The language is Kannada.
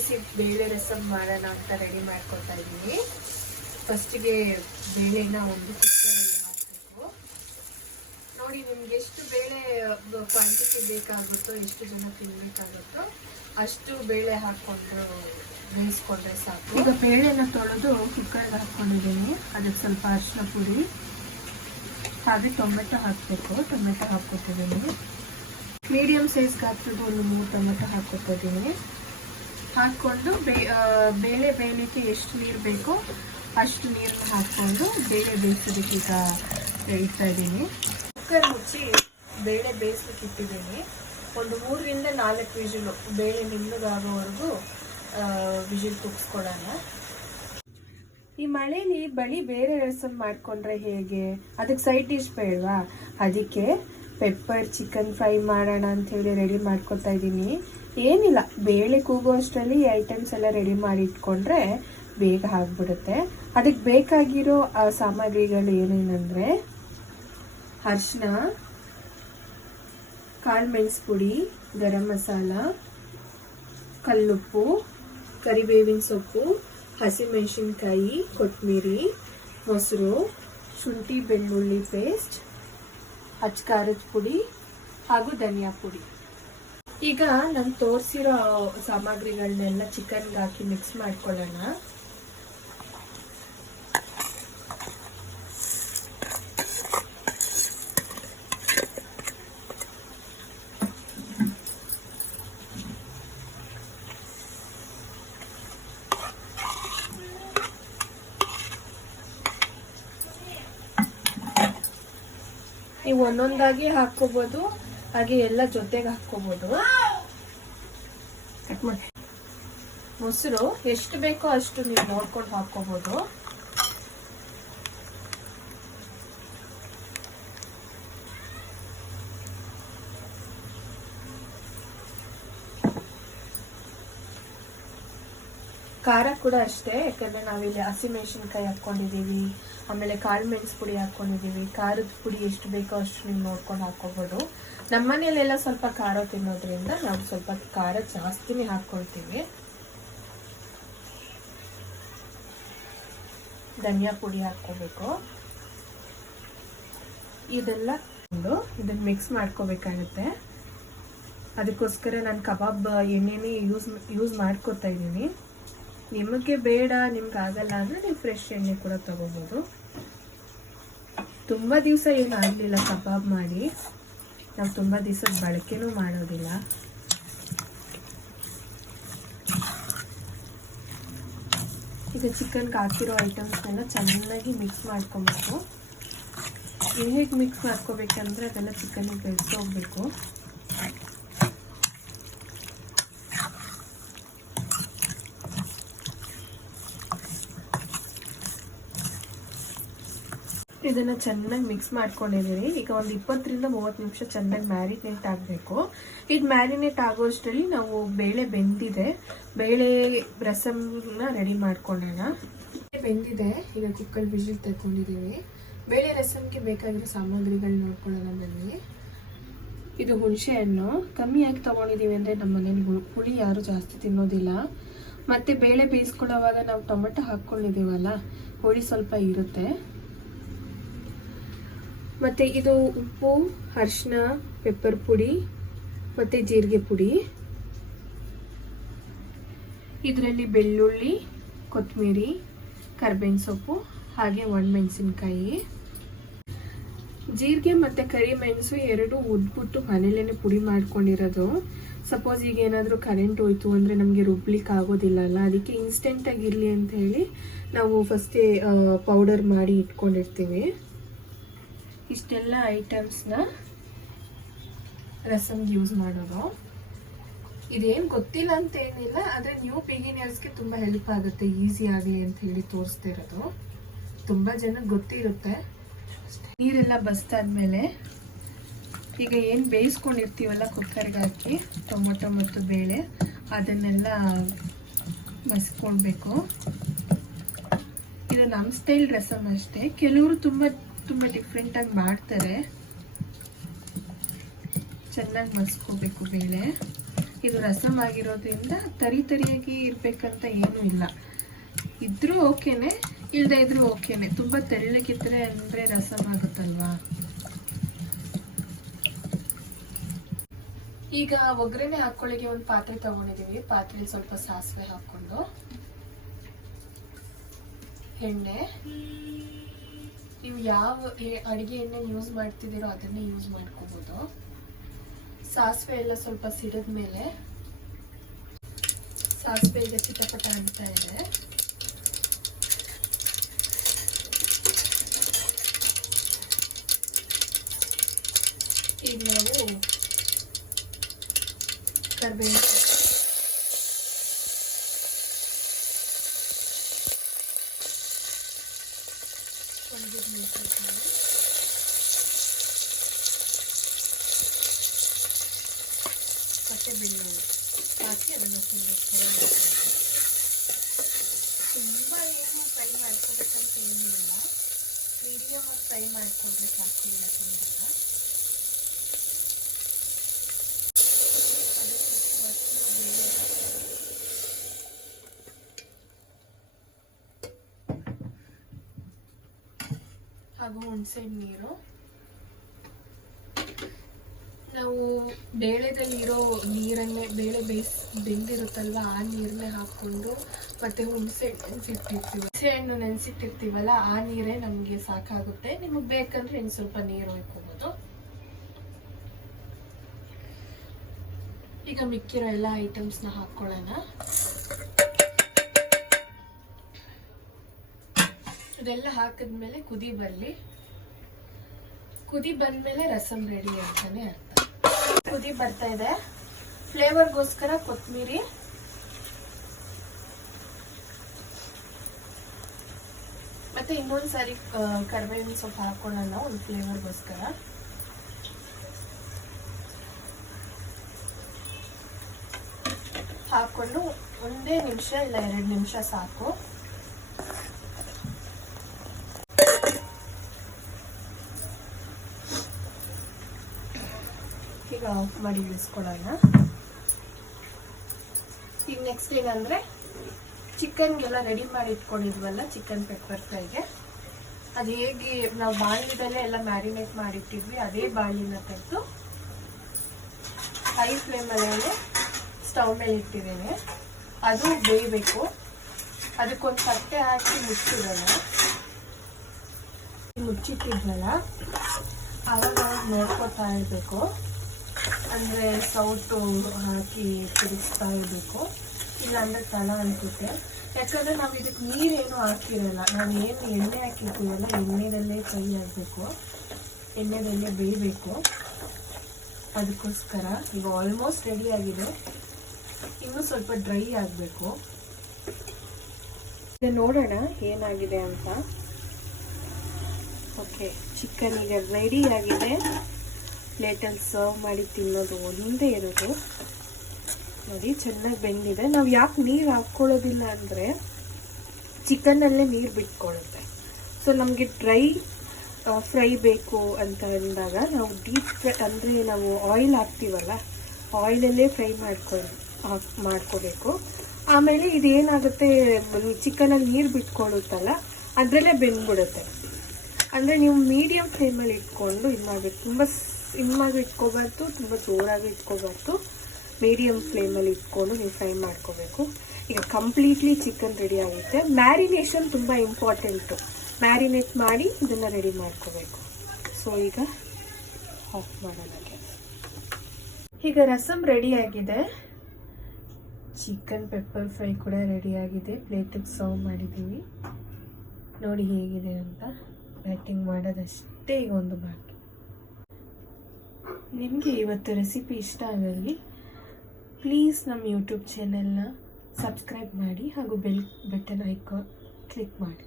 ಬಿಸಿ ಬೇಳೆ ರಸಂ ಮಾಡೋಣ ಅಂತ ರೆಡಿ ಮಾಡ್ಕೊತಾ ಇದ್ದೀನಿ. ಫಸ್ಟಿಗೆ ಬೇಳೆನ ಒಂದು ಕುಕ್ಕರಲ್ಲಿ ಹಾಕಬೇಕು. ನೋಡಿ ನಿಮ್ಗೆ ಎಷ್ಟು ಬೇಳೆ ಕ್ವಾಂಟಿಟಿ ಬೇಕಾಗುತ್ತೋ, ಎಷ್ಟು ಜನ ತಿನ್ಬೇಕಾಗುತ್ತೋ ಅಷ್ಟು ಬೇಳೆ ಹಾಕ್ಕೊಂಡು ಬೇಯಿಸ್ಕೊಂಡ್ರೆ ಸಾಕು. ಈಗ ಬೇಳೆನ ತೊಳೆದು ಕುಕ್ಕರ್ಗೆ ಹಾಕ್ಕೊಂಡಿದ್ದೀನಿ. ಅದಕ್ಕೆ ಸ್ವಲ್ಪ ಅರಿಶಿನ ಪುಡಿ ಹಾಗೆ ಟೊಮೆಟೊ ಹಾಕಬೇಕು. ಟೊಮೆಟೊ ಹಾಕ್ಕೊತಿದ್ದೀನಿ. ಮೀಡಿಯಮ್ ಸೈಜ್ ಗಾತ್ರದ ಒಂದು 3 ಟೊಮೆಟೊ ಹಾಕ್ಕೊತಿದ್ದೀನಿ. ಹಾಕ್ಕೊಂಡು ಬೇಳೆ ಬೇಯಲಿಕ್ಕೆ ಎಷ್ಟು ನೀರು ಬೇಕೋ ಅಷ್ಟು ನೀರನ್ನ ಹಾಕ್ಕೊಂಡು ಬೇಳೆ ಬೇಯಿಸೋದಕ್ಕೆ ಈಗ ಇಡ್ತಾ ಇದ್ದೀನಿ. ಕುಕ್ಕರ್ ಮುಚ್ಚಿ ಬೇಳೆ ಬೇಯಿಸಲಿಕ್ಕೆ ಇಟ್ಟಿದ್ದೀನಿ. ಒಂದು 3ರಿಂದ 4 ವಿಜಿಲು ಬೇಳೆ ನಿಮ್ಮದಾಗೋವರೆಗೂ ವಿಜಿಲ್ ತುಗಿಸ್ಕೊಳ್ಳೋಣ. ಈ ಮಳೆಲಿ ಬಳಿ ಬೇರೆ ರಸಂ ಮಾಡ್ಕೊಂಡ್ರೆ ಹೇಗೆ? ಅದಕ್ಕೆ ಸೈಡ್ ಡಿಶ್ ಬೇಡವಾ? ಅದಕ್ಕೆ ಪೆಪ್ಪರ್ ಚಿಕನ್ ಫ್ರೈ ಮಾಡೋಣ ಅಂಥೇಳಿ ರೆಡಿ ಮಾಡ್ಕೊತಾ ಇದ್ದೀನಿ. ಏನಿಲ್ಲ, ಬೇಳೆ ಕೂಗೋ ಅಷ್ಟರಲ್ಲಿ ಈ ಐಟಮ್ಸ್ ಎಲ್ಲ ರೆಡಿ ಮಾಡಿ ಇಟ್ಕೊಂಡ್ರೆ ಬೇಗ ಆಗಿಬಿಡುತ್ತೆ. ಅದಕ್ಕೆ ಬೇಕಾಗಿರೋ ಸಾಮಗ್ರಿಗಳು ಏನೇನಂದರೆ ಅರಿಶಿನ, ಕಾಳು ಮೆಣಸು ಪುಡಿ, ಗರಂ ಮಸಾಲ, ಕಲ್ಲುಪ್ಪು, ಕರಿಬೇವಿನ ಸೊಪ್ಪು, ಹಸಿಮೆಣಸಿನ್ಕಾಯಿ, ಕೊತ್ತಂಬರಿ, ಮೊಸರು, ಶುಂಠಿ ಬೆಳ್ಳುಳ್ಳಿ ಪೇಸ್ಟ್, ಅಚ್ಚ ಖಾರದ ಪುಡಿ ಹಾಗೂ ಧನಿಯಾ ಪುಡಿ. ಈಗ ನಾನು ತೋರಿಸಿರೋ ಸಾಮಗ್ರಿಗಳನ್ನೆಲ್ಲ ಚಿಕನ್ಗೆ ಹಾಕಿ ಮಿಕ್ಸ್ ಮಾಡ್ಕೊಳ್ಳೋಣ. ನೀವು ಒಂದೊಂದಾಗಿ ಹಾಕ್ಕೋಬೋದು, ಹಾಗೆ ಎಲ್ಲ ಜೊತೆಗೆ ಹಾಕ್ಕೋಬೋದು. ಮೊಸರು ಎಷ್ಟು ಬೇಕೋ ಅಷ್ಟು ನೀವು ನೋಡ್ಕೊಂಡು ಹಾಕ್ಕೋಬೋದು. ಖಾರ ಕೂಡ ಅಷ್ಟೇ, ಯಾಕಂದರೆ ನಾವಿಲ್ಲಿ ಹಸಿಮೆಣಸಿನ್ಕಾಯಿ ಹಾಕ್ಕೊಂಡಿದ್ದೀವಿ, ಆಮೇಲೆ ಕಾಳು ಮೆಣಸು ಪುಡಿ ಹಾಕ್ಕೊಂಡಿದ್ದೀವಿ. ಖಾರದ ಪುಡಿ ಎಷ್ಟು ಬೇಕೋ ಅಷ್ಟು ನೀವು ನೋಡ್ಕೊಂಡು ಹಾಕ್ಕೋಬೋದು. ನಮ್ಮ ಮನೆಯಲ್ಲೆಲ್ಲ ಸ್ವಲ್ಪ ಖಾರ ತಿನ್ನೋದ್ರಿಂದ ನಾವು ಸ್ವಲ್ಪ ಖಾರ ಜಾಸ್ತಿನೇ ಹಾಕ್ಕೊಳ್ತೀವಿ. ಧನಿಯಾ ಪುಡಿ ಹಾಕ್ಕೋಬೇಕು. ಇದೆಲ್ಲ ಇದನ್ನು ಮಿಕ್ಸ್ ಮಾಡ್ಕೋಬೇಕಾಗುತ್ತೆ. ಅದಕ್ಕೋಸ್ಕರ ನಾನು ಕಬಾಬ್ ಎಣ್ಣೆನೇ ಯೂಸ್ ಮಾಡ್ಕೊತಾ ಇದ್ದೀನಿ. ನಿಮಗೆ ಬೇಡ, ನಿಮ್ಗೆ ಆಗಲ್ಲ ಅಂದರೆ ನೀವು ಫ್ರೆಶ್ ಎಣ್ಣೆ ಕೂಡ ತಗೋಬೋದು. ತುಂಬ ದಿವಸ ಏನು ಆಗಲಿಲ್ಲ ಕಬಾಬ್ ಮಾಡಿ, ನಾವು ತುಂಬ ದಿವಸದ ಬಳಕೆನೂ ಮಾಡೋದಿಲ್ಲ. ಈಗ ಚಿಕನ್ಗೆ ಹಾಕಿರೋ ಐಟಮ್ಸ್ನೆಲ್ಲ ಚೆನ್ನಾಗಿ ಮಿಕ್ಸ್ ಮಾಡ್ಕೊಬೇಕು. ಹೇಗೆ ಮಿಕ್ಸ್ ಮಾಡ್ಕೋಬೇಕಂದ್ರೆ ಅದೆಲ್ಲ ಚಿಕನ್ನಿಗೆ ಬೆಳೆಸೋಗ್ಬೇಕು. ಇದನ್ನು ಚೆನ್ನಾಗಿ ಮಿಕ್ಸ್ ಮಾಡ್ಕೊಂಡಿದ್ದೀನಿ. ಈಗ ಒಂದು 20ರಿಂದ 30 ನಿಮಿಷ ಚೆನ್ನಾಗಿ ಮ್ಯಾರಿನೇಟ್ ಆಗಬೇಕು. ಇದು ಮ್ಯಾರಿನೇಟ್ ಆಗೋಷ್ಟರಲ್ಲಿ ನಾವು ಬೇಳೆ ಬೆಂದಿದೆ, ಬೇಳೆ ರಸಂನ ರೆಡಿ ಮಾಡ್ಕೊಳ್ಳೋಣ. ಬೆಂದಿದೆ, ಈಗ ಕುಕ್ಕರ್ ವಿಜಿಲ್ ತಗೊಂಡಿದ್ದೀವಿ. ಬೇಳೆ ರಸಂಗೆ ಬೇಕಾಗಿರೋ ಸಾಮಗ್ರಿಗಳು ನೋಡ್ಕೊಳ್ಳೋಣ ಬನ್ನಿ. ಇದು ಹುಣಸೆ ಹಣ್ಣು ಕಮ್ಮಿಯಾಗಿ ತೊಗೊಂಡಿದ್ದೀವಿ ಅಂದರೆ ನಮ್ಮ ಮನೇಲಿ ಹುಳಿ ಯಾರು ಜಾಸ್ತಿ ತಿನ್ನೋದಿಲ್ಲ. ಮತ್ತು ಬೇಳೆ ಬೇಯಿಸ್ಕೊಳ್ಳೋವಾಗ ನಾವು ಟೊಮೆಟೊ ಹಾಕ್ಕೊಂಡಿದ್ದೀವಲ್ಲ, ಹುಳಿ ಸ್ವಲ್ಪ ಇರುತ್ತೆ. ಮತ್ತು ಇದು ಉಪ್ಪು, ಅರಿಶಿನ, ಪೆಪ್ಪರ್ ಪುಡಿ ಮತ್ತು ಜೀರಿಗೆ ಪುಡಿ. ಇದರಲ್ಲಿ ಬೆಳ್ಳುಳ್ಳಿ, ಕೊತ್ತಂಬರಿ, ಕರಿಬೇವಿನ ಸೊಪ್ಪು ಹಾಗೆ ಒಣಮೆಣಸಿನ್ಕಾಯಿ. ಜೀರಿಗೆ ಮತ್ತು ಕರಿಮೆಣಸು ಎರಡು ಉದ್ಬಿಟ್ಟು ಮನೇಲೇ ಪುಡಿ ಮಾಡ್ಕೊಂಡಿರೋದು. ಸಪೋಸ್ ಈಗ ಏನಾದರೂ ಕರೆಂಟ್ ಹೋಯ್ತು ಅಂದರೆ ನಮಗೆ ರುಬ್ಲಿಕ್ಕೆ ಆಗೋದಿಲ್ಲ ಅಲ್ಲ, ಅದಕ್ಕೆ ಇನ್ಸ್ಟೆಂಟಾಗಿರಲಿ ಅಂತ ಹೇಳಿ ನಾವು ಫಸ್ಟೇ ಪೌಡರ್ ಮಾಡಿ ಇಟ್ಕೊಂಡಿರ್ತೀವಿ. ಇಷ್ಟೆಲ್ಲ ಐಟಮ್ಸ್ನ ರಸಮ್ಗೆ ಯೂಸ್ ಮಾಡೋದು. ಇದೇನು ಗೊತ್ತಿಲ್ಲ ಅಂತ ಏನಿಲ್ಲ, ಆದರೆ ನ್ಯೂ ಬಿಗಿನರ್ಸ್ಗೆ ತುಂಬ ಹೆಲ್ಪ್ ಆಗುತ್ತೆ, ಈಸಿ ಆಗಲಿ ಅಂತ ಹೇಳಿ ತೋರಿಸ್ತಿರೋದು. ತುಂಬ ಜನಕ್ಕೆ ಗೊತ್ತಿರುತ್ತೆ. ನೀರೆಲ್ಲ ಬಸ್ತಾದ್ಮೇಲೆ ಈಗ ಏನು ಬೇಯಿಸ್ಕೊಂಡಿರ್ತೀವಲ್ಲ ಕುಕ್ಕರ್ಗೆ ಹಾಕಿ ಟೊಮೊಟೊ ಮತ್ತು ಬೇಳೆ ಅದನ್ನೆಲ್ಲ ಮಸ್ಕೊಳ್ಬೇಕು. ಇದು ನಮ್ಮ ಸ್ಟೈಲ್ ರಸಮ್ ಅಷ್ಟೇ, ಕೆಲವರು ತುಂಬ ಡಿಫ್ರೆಂಟಾಗಿ ಮಾಡ್ತಾರೆ. ಚೆನ್ನಾಗಿ ಮಸ್ಕೋಬೇಕು ಬೇಳೆ. ಇದು ರಸಮ್ ಆಗಿರೋದ್ರಿಂದ ತರಿಯಾಗಿ ಇರಬೇಕಂತ ಏನೂ ಇಲ್ಲ. ಇದ್ರೂ ಓಕೆನೆ, ಇಲ್ಲದೆ ಇದ್ರೂ ಓಕೆನೆ. ತುಂಬ ತೆಳ್ಳಗಿದ್ರೆ ಅಂದರೆ ರಸಮ್ ಆಗುತ್ತಲ್ವಾ. ಈಗ ಒಗ್ಗರಣೆ ಹಾಕೊಳ್ಳಿಗೆ ಒಂದು ಪಾತ್ರೆ ತಗೊಂಡಿದ್ದೀವಿ. ಪಾತ್ರೆಯಲ್ಲಿ ಸ್ವಲ್ಪ ಸಾಸಿವೆ ಹಾಕೊಂಡು, ಎಣ್ಣೆ, ನೀವು ಯಾವ ಅಡಿಗೆ ಎಣ್ಣೆ ಯೂಸ್ ಮಾಡ್ತಿದ್ದೀರೋ ಅದನ್ನೇ ಯೂಸ್ ಮಾಡ್ಕೋಬಹುದು. ಸಾಸಿವೆ ಎಲ್ಲ ಸ್ವಲ್ಪ ಸಿಡಿದ ಮೇಲೆ, ಸಾಸಿವೆ ಈಗ ಚಿಟಪಟ ಅಂತ ಇದೆ. ಈಗ ನಾವು ಕರಿಬೇವು, ಮತ್ತೆ ಬೆಳ್ಳುಳ್ಳಿ ಹಾಕಿ ಅದನ್ನು ತುಂಬ ಏನು ಫ್ರೈ ಮಾಡ್ಕೋಬೇಕಂತ ಏನೂ ಇಲ್ಲ, ಮೀಡಿಯಮ್ ಆಗಿ ಫ್ರೈ ಮಾಡ್ಕೊಂಡ್ರೆ ಸಾಕು. ಇಲ್ಲ ತುಂಬ ಹಾಗೂ ಹುಣಸೆ ನೀರು. ನಾವು ಬೇಳೆದಲ್ಲಿರೋ ನೀರನ್ನೇ, ಬೇಳೆ ಬೆಂದಿರುತ್ತಲ್ವ ಆ ನೀರನ್ನೇ ಹಾಕ್ಕೊಂಡು ಮತ್ತೆ ಹುಣಸೆ ಹಣ್ಣು ನೆನೆಸಿಟ್ಟಿರ್ತೀವಲ್ಲ ಆ ನೀರೇ ನಮಗೆ ಸಾಕಾಗುತ್ತೆ. ನಿಮಗೆ ಬೇಕಂದ್ರೆ ಇನ್ನು ಸ್ವಲ್ಪ ನೀರು ಹಾಕೋಬಹುದು. ಈಗ ಮಿಕ್ಕಿರೋ ಎಲ್ಲ ಐಟಮ್ಸ್ನ ಹಾಕೊಳ್ಳೋಣ. ಇದೆಲ್ಲ ಹಾಕಿದ್ಮೇಲೆ ಕುದಿ ಬರಲಿ. ಕುದಿ ಬಂದ್ಮೇಲೆ ರಸಮ್ ರೆಡಿ ಅಂತಾನೆ ಅರ್ಥ. ಕುದಿ ಬರ್ತಾ ಇದೆ. ಫ್ಲೇವರ್ಗೋಸ್ಕರ ಕೊತ್ತಂಬರಿ, ಮತ್ತೆ ಇನ್ನೊಂದ್ಸಾರಿ ಕರಿಬೇವಿನ ಸೊಪ್ಪು ಹಾಕೊಳ್ಳೋಣ ಒಂದು ಫ್ಲೇವರ್ಗೋಸ್ಕರ. ಹಾಕೊಂಡು ಒಂದೇ ನಿಮಿಷ ಇಲ್ಲ 2 ನಿಮಿಷ ಸಾಕು. ಈಗ ಆಫ್ ಮಾಡಿ ಇಳಿಸ್ಕೊಳ್ಳೋಣ. ಈಗ ನೆಕ್ಸ್ಟ್ ಏನಂದ್ರೆ ಚಿಕನ್ಗೆಲ್ಲ ರೆಡಿ ಮಾಡಿ ಇಟ್ಕೊಂಡಿದ್ವಲ್ಲ, ಚಿಕನ್ ಪೆಪ್ಪರ್ ಫ್ರೈಗೆ, ಅದು ಹೇಗೆ ನಾವು ಬಾಣಲಿದಲ್ಲೇ ಎಲ್ಲ ಮ್ಯಾರಿನೇಟ್ ಮಾಡಿಟ್ಟಿದ್ವಿ ಅದೇ ಬಾಣಲಿನ ತೆಗೆದು ಹೈ ಫ್ಲೇಮಲ್ಲೇ ಸ್ಟವ್ ಮೇಲೆ ಇಟ್ಟಿದ್ದೇನೆ. ಅದು ಬೇಯಬೇಕು. ಅದಕ್ಕೊಂದು ತಟ್ಟೆ ಹಾಕಿ ಮುಚ್ಚಿಡೋಣ. ಮುಚ್ಚಿಟ್ಟಿದ್ವಲ್ಲ ಆವಾಗ ನೋಡ್ಕೊತಾ ಇರಬೇಕು, ಅಂದರೆ ಸೌಟು ಹಾಕಿ ತಿರುಗಿಸ್ತಾ ಇರಬೇಕು, ಇಲ್ಲಾಂದರೆ ತಳ ಅನ್ಸುತ್ತೆ. ಯಾಕಂದರೆ ನಾವು ಇದಕ್ಕೆ ನೀರೇನು ಹಾಕಿರಲ್ಲ, ನಾನು ಏನು ಎಣ್ಣೆ ಹಾಕಿರ್ತೀವಲ್ಲ ಎಣ್ಣೆದಲ್ಲೇ ಫ್ರೈ ಆಗಬೇಕು, ಎಣ್ಣೆದಲ್ಲೇ ಬೇಯಬೇಕು. ಅದಕ್ಕೋಸ್ಕರ ಈಗ ಆಲ್ಮೋಸ್ಟ್ ರೆಡಿ ಆಗಿದೆ, ಇನ್ನೂ ಸ್ವಲ್ಪ ಡ್ರೈ ಆಗಬೇಕು. ಈಗ ನೋಡೋಣ ಏನಾಗಿದೆ ಅಂತ. ಓಕೆ, ಚಿಕನ್ ಈಗ ರೆಡಿ ಆಗಿದೆ. ಪ್ಲೇಟಲ್ಲಿ ಸರ್ವ್ ಮಾಡಿ ತಿನ್ನೋದು ಒಂದೇ ಇರೋದು. ನೋಡಿ ಚೆನ್ನಾಗಿ ಬೆಂದಿದೆ. ನಾವು ಯಾಕೆ ನೀರು ಹಾಕ್ಕೊಳ್ಳೋದಿಲ್ಲ ಅಂದರೆ ಚಿಕನ್ನಲ್ಲೇ ನೀರು ಬಿಟ್ಕೊಳ್ಳುತ್ತೆ. ಸೊ ನಮಗೆ ಡ್ರೈ ಫ್ರೈ ಬೇಕು ಅಂತ ಅಂದಾಗ ನಾವು ಡೀಪ್ ಫ್ರೈ ಅಂದರೆ ನಾವು ಆಯಿಲ್ ಹಾಕ್ತೀವಲ್ಲ, ಆಯಿಲಲ್ಲೇ ಫ್ರೈ ಮಾಡ್ಕೋಬೇಕು. ಆಮೇಲೆ ಇದೇನಾಗುತ್ತೆ, ಚಿಕನಲ್ಲಿ ನೀರು ಬಿಟ್ಕೊಳ್ಳುತ್ತಲ್ಲ ಅದರಲ್ಲೇ ಬೆಂದ್ಬಿಡುತ್ತೆ. ಅಂದರೆ ನೀವು ಮೀಡಿಯಮ್ ಫ್ಲೇಮಲ್ಲಿ ಇಟ್ಕೊಂಡು ಇದು ಮಾಡಬೇಕು. ತುಂಬ ಸಿಮ್ಮಾಗಿ ಇಟ್ಕೋಬಾರ್ದು, ತುಂಬ ಜೋರಾಗಿ ಇಟ್ಕೋಬಾರ್ದು. ಮೀಡಿಯಮ್ ಫ್ಲೇಮಲ್ಲಿ ಇಟ್ಕೊಂಡು ನೀವು ಫ್ರೈ ಮಾಡ್ಕೋಬೇಕು. ಈಗ ಕಂಪ್ಲೀಟ್ಲಿ ಚಿಕನ್ ರೆಡಿ ಆಗುತ್ತೆ. ಮ್ಯಾರಿನೇಷನ್ ತುಂಬ ಇಂಪಾರ್ಟೆಂಟು. ಮ್ಯಾರಿನೇಟ್ ಮಾಡಿ ಇದನ್ನು ರೆಡಿ ಮಾಡ್ಕೋಬೇಕು. ಸೊ ಈಗ ಆಫ್ ಮಾಡೋಣ. ಈಗ ರಸಮ್ ರೆಡಿ ಆಗಿದೆ, ಚಿಕನ್ ಪೆಪ್ಪರ್ ಫ್ರೈ ಕೂಡ ರೆಡಿ ಆಗಿದೆ. ಪ್ಲೇಟಿಗೆ ಸರ್ವ್ ಮಾಡಿದ್ದೀವಿ. ನೋಡಿ ಹೇಗಿದೆ ಅಂತ. ಬ್ಯಾಟಿಂಗ್ ಮಾಡೋದಷ್ಟೇ ಈಗ ಒಂದು ಬಾಕಿ. ನಿಮಗೆ ಇವತ್ತು ರೆಸಿಪಿ ಇಷ್ಟ ಆದಲ್ಲಿ ಪ್ಲೀಸ್ ನಮ್ಮ ಯೂಟ್ಯೂಬ್ ಚಾನೆಲ್ನ ಸಬ್ಸ್ಕ್ರೈಬ್ ಮಾಡಿ ಹಾಗೂ ಬೆಲ್ ಬಟನ್ ಐಕಾನ್ ಕ್ಲಿಕ್ ಮಾಡಿ.